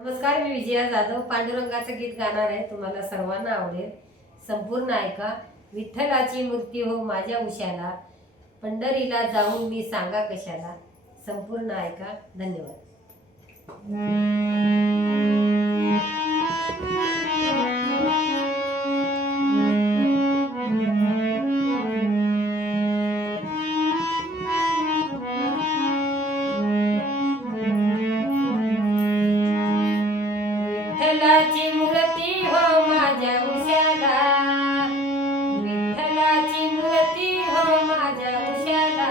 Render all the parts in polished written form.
नमस्कार, मी विजया जाधव पांडुरंगाचं गीत गाणार आहे. तुम्हाला सर्वांना आवडेल. संपूर्ण ऐका. विठ्ठलाची मूर्ती हो माझ्या उशाला, पंढरीला जाऊन मी सांगा कशाला. संपूर्ण ऐका. धन्यवाद. विठ्ठलाची मूर्ती हो माझ्या उशाला, विठ्ठलाची मूर्ती हो माझ्या उशाला,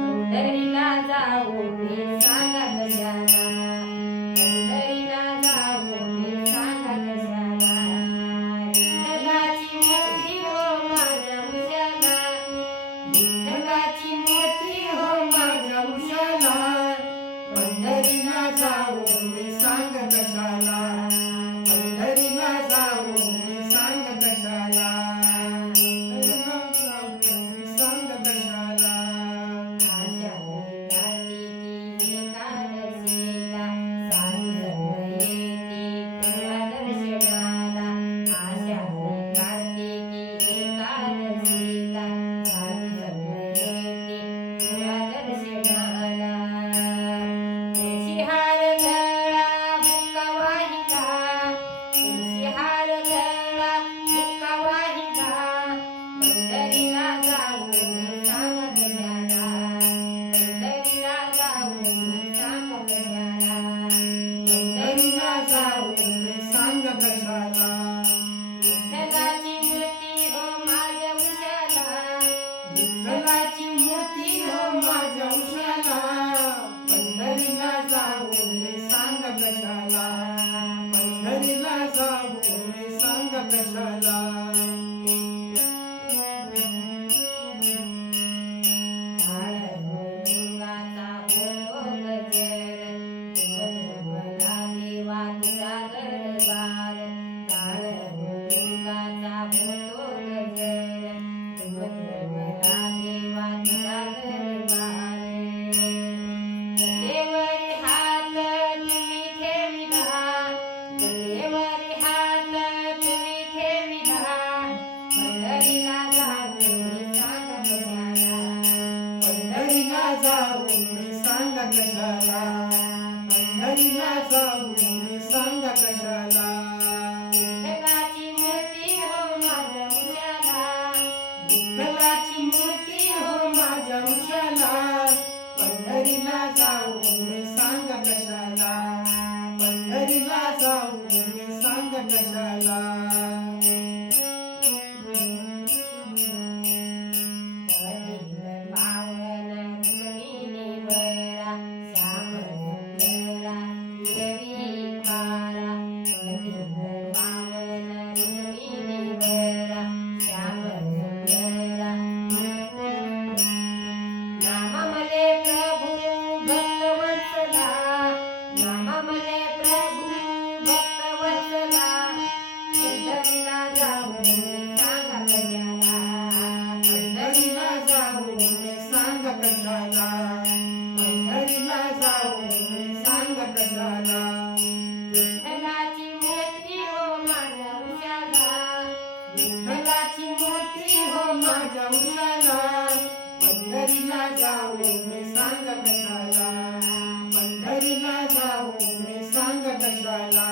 पंढरीला जाऊ मी सांगा कशाला, पंढरीला जाऊ मी सांगा कशाला. विठ्ठलाची मूर्ती हो माझ्या उशाला, विठ्ठलाची मूर्ती हो माझ्या उशाला, पंढरीला जाऊ मी सांग कशाला, पंढरीला जाऊ मी सांग कशाला, पंढरीला जाऊ मी सांग कशाला. आषाढी कार्तिकी एकादशीला साधू संत येती तुझ्या दर्शनाला, आषाढी कार्तिकी एकादशीला साधू संत येती तुझ्या दर्शनाला. तुळशीहार गळा बुक्का वाहिला, तुळशीहार गळा बुक्का वाहिला, पंढरीला जाऊ मी सांग कशाला, पंढरीला जाऊ मी सांग कशाला, पंढरीला जाऊ मी सांग कशाला. विठ्ठलाची मूर्ती हो माझ्या उशाला, विठ्ठलाची मूर्ती हो माझ्या उशाला, पंढरीला जाऊ मी सांग कशाला, पंढरीला जाऊ मी सांग कशाला. टाळमुंगाचा होतो गजर, तुमला देवा तुझा दरबार, टाळमुंगाचा होतो गजर, तुमला देवा तुझा दरबार. देवरी हात तुम्ही ठेविला, देवरी हात तुम्ही ठेविला, पंढरीला जाऊ मी सांग कशाला, पंढरीला जाऊ मी सांग कशाला, पंढरीला जाऊ मी सांग कशाला. विठ्ठलाची मूर्ती हो माझ्या उशाला, विठ्ठलाची मूर्ती हो माझ्या उशाला, पंढरीला जाऊ मी सांग कशाला, पंढरीला जाऊ मी सांग कशाला. पावन रुक्मिणीवरा श्याम सुंदरा रविकारा, पावन रुक्मिणीवरा श्याम सुंदरा. नाममले प्रभु भक्तवत्सला, नाममले प्रभु भक्तवत्सला, पंढरीला जाऊ मी सांग कशाला, पंढरीला जाऊ मी सांग कशाला, पंढरीला जाऊ मी सांग कशाला. विठ्ठलाची मूर्ती हो माझ्या उशाला, विठ्ठलाची मूर्ती हो माझ्या उशाला, पंढरीला जाऊ मी सांग कशाला, पंढरीला जाऊ मी सांग कशाला.